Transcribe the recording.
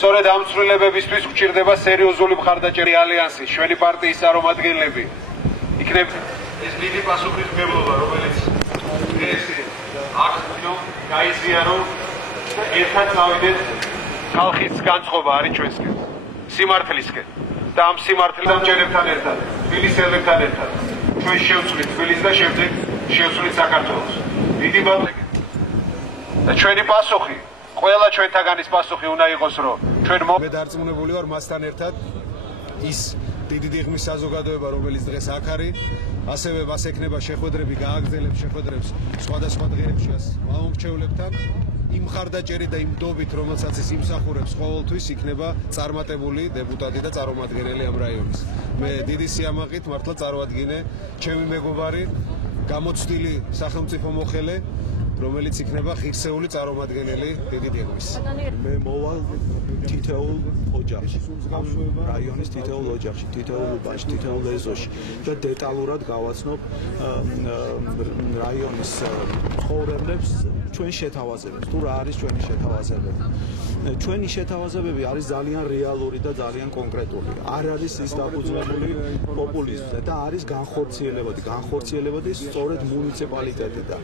სწორედ ამ ცვლილებებისთვის გვჭირდება სერიოზული მხარდაჭერი ალიანსის, ჩვენი პარტიის წარმომადგენლები. იქნება ეს დიდი პასუხისმგებლობა, რომელიც ეს აქ გაიზიარო და ერთად გავიდეთ ხალხის განწყობა არის ჩვენსკენ, სიმართლისკენ და ამ სიმართლედამჯერებთან ერთად, თბილისელებთან ერთად ჩვენ შევწყვით თბილისს და შემდეგ შევწყვით საქართველოს. დიდი მადლობა. და ჩვენი პასუხი, ყველა ჩვენთაგანის პასუხი უნდა იყოს, რომ ჩვენ მე დარწმუნებული ვარ მასთან ერთად ის დიდი დიღმის საზოგადოება, რომელიც დღეს აქ არის, ასევე მას ექნება შეხვედრები, გააგრძელებს შეხვედრებს სხვადასხვა დღეებში მამომრჩევლებთან. იმ მხარდაჭერი და იმ დობით, რომელსაც ის იმსახურებს ყოველთვის, იქნება წარმატებული დეპუტატი და წარმომადგენელი ამ რაიონის. მე დიდი სიამაყით მართლა წარვადგინე ჩემი მეგობარი, გამოცდილი სახელმწიფო მოხელე, რომელიც იქნება ღირსეული წარმომადგენელი დიდი დიღმის. მე მოვალ თითოეულ ოჯახში, რაიონის თითოეულ ოჯახში, თითოეულ უბანში, თითოეულ ეზოში და დეტალურად გავაცნობ რაიონის ცხოვრებლებს ჩვენ შეთავაზებებს. თუ რა არის ჩვენი შეთავაზებები? ჩვენი შეთავაზებები არის ძალიან რეალური და ძალიან კონკრეტული. არ არის ის დაფუძნებული პოპულიზმზე და არის განხორციელებადი სწორედ მუნიციპალიტეტიდან.